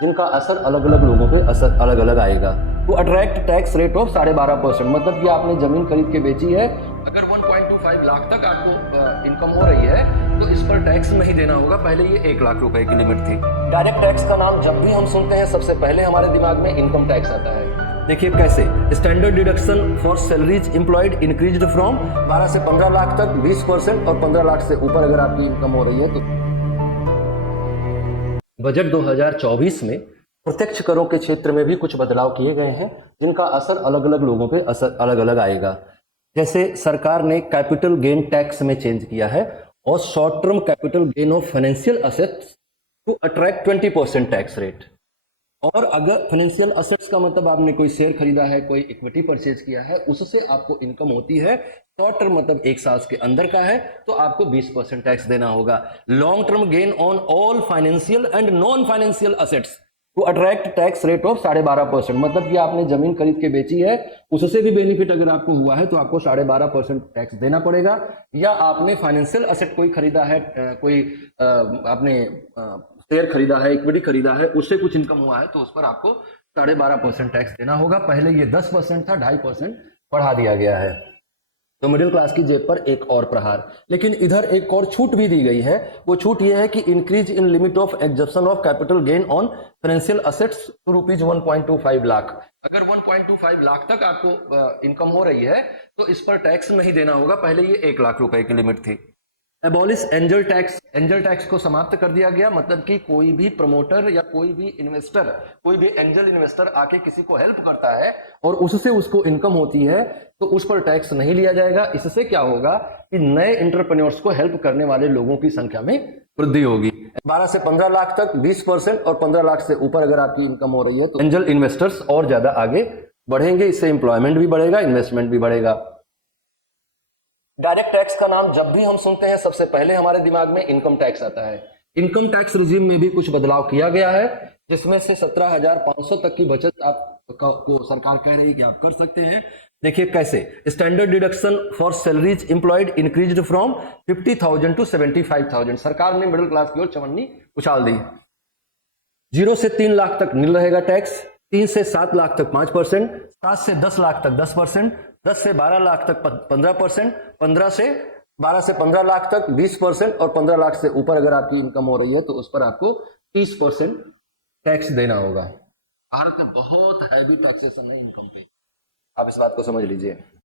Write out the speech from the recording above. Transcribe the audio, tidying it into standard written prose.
जिनका असर अलग अलग लोगों पे असर अलग अलग आएगा। To attract tax rate of 12.5%, मतलब कि आपने जमीन खरीद के बेची है, अगर 1.25 लाख तक आपको इनकम हो रही है तो इस पर टैक्स नहीं देना होगा। पहले ये 1 लाख रुपए की लिमिट थी। डायरेक्ट टैक्स का नाम जब भी हम सुनते हैं सबसे पहले हमारे दिमाग में इनकम टैक्स आता है। देखिए कैसे standard deduction for salaries employed increased from 12 से 15 लाख तक 20% और 15 लाख से ऊपर अगर आपकी इनकम हो रही है तो बजट 2024 में प्रत्यक्ष करों के क्षेत्र में भी कुछ बदलाव किए गए हैं, जिनका असर अलग अलग लोगों पे असर अलग अलग आएगा। जैसे सरकार ने कैपिटल गेन टैक्स में चेंज किया है और short term capital gain of financial assets to attract 20% tax rate. और अगर फाइनेंशियल असेट्स का मतलब आपने कोई शेयर खरीदा है, कोई इक्विटी परचेज किया है, उससे आपको इनकम होती है, शॉर्ट टर्म मतलब 1 साल के अंदर का है तो आपको 20% टैक्स देना होगा। Long term gain on all financial and non financial assets to attract tax rate of 12.5%, मतलब कि आपने जमीन खरीद के बेची है, उससे भी बेनिफिट अगर आपको हुआ है तो आपको 12.5% टैक्स देना पड़ेगा। या आपने फाइनेंशियल असेट कोई खरीदा है, कोई आपने शेयर खरीदा है, इक्विटी खरीदा है, उससे कुछ इनकम हुआ है तो उस पर आपको 12.5% टैक्स देना होगा। पहले ये 10% था, 2.5% बढ़ा दिया गया है। तो मिडिल क्लास की जेब पर एक और प्रहार। लेकिन इधर एक और छूट भी दी गई है। वो छूट ये है कि increase in limit of exemption of capital gain on financial assets to rupees 1.25 lakh. अगर 1.25 लाख तक आपको इनकम हो रही है तो इस पर टैक्स नहीं देना होगा। पहले ये 1 लाख रुपए की लिमिट थी। Abolish angel tax, angel tax को समाप्त कर दिया गया, मतलब कि कोई भी प्रमोटर या कोई भी इन्वेस्टर, कोई भी एंजल इन्वेस्टर आके किसी को हेल्प करता है और उससे उसको इनकम होती है तो उस पर टैक्स नहीं लिया जाएगा। इससे क्या होगा कि नए एंटरप्रेन्योर्स को हेल्प करने वाले लोगों की संख्या में वृद्धि होगी। 12 से 15 लाख तक 20% और 15 लाख से ऊपर अगर आपकी इनकम हो रही है तो एंजल इन्वेस्टर्स और ज्यादा आगे बढ़ेंगे। इससे एम्प्लॉयमेंट भी बढ़ेगा, इन्वेस्टमेंट भी बढ़ेगा। डायरेक्ट टैक्स का नाम जब भी हम सुनते हैं सबसे पहले हमारे दिमाग में इनकम टैक्स आता है। इनकम टैक्स रिजीम में भी कुछ बदलाव किया गया है, जिसमें से 17,500 तक की बचत आप को सरकार कह रही है कि आप कर सकते हैं। देखिए कैसे standard deduction for salaries employed increased from 50,000 to 75,000। सरकार ने मिडिल क्लास की ओर चवन्नी उछाल दी। 0 से 3 लाख तक नील रहेगा टैक्स, 3 से 7 लाख तक 5%, 7 से 10 लाख तक 10%, 10 से 12 लाख तक 15%, 15 से 12 से 15 लाख तक 20% और 15 लाख से ऊपर अगर आपकी इनकम हो रही है तो उस पर आपको 30% टैक्स देना होगा। भारत में बहुत हैवी टैक्सेशन है इनकम पे, आप इस बात को समझ लीजिए।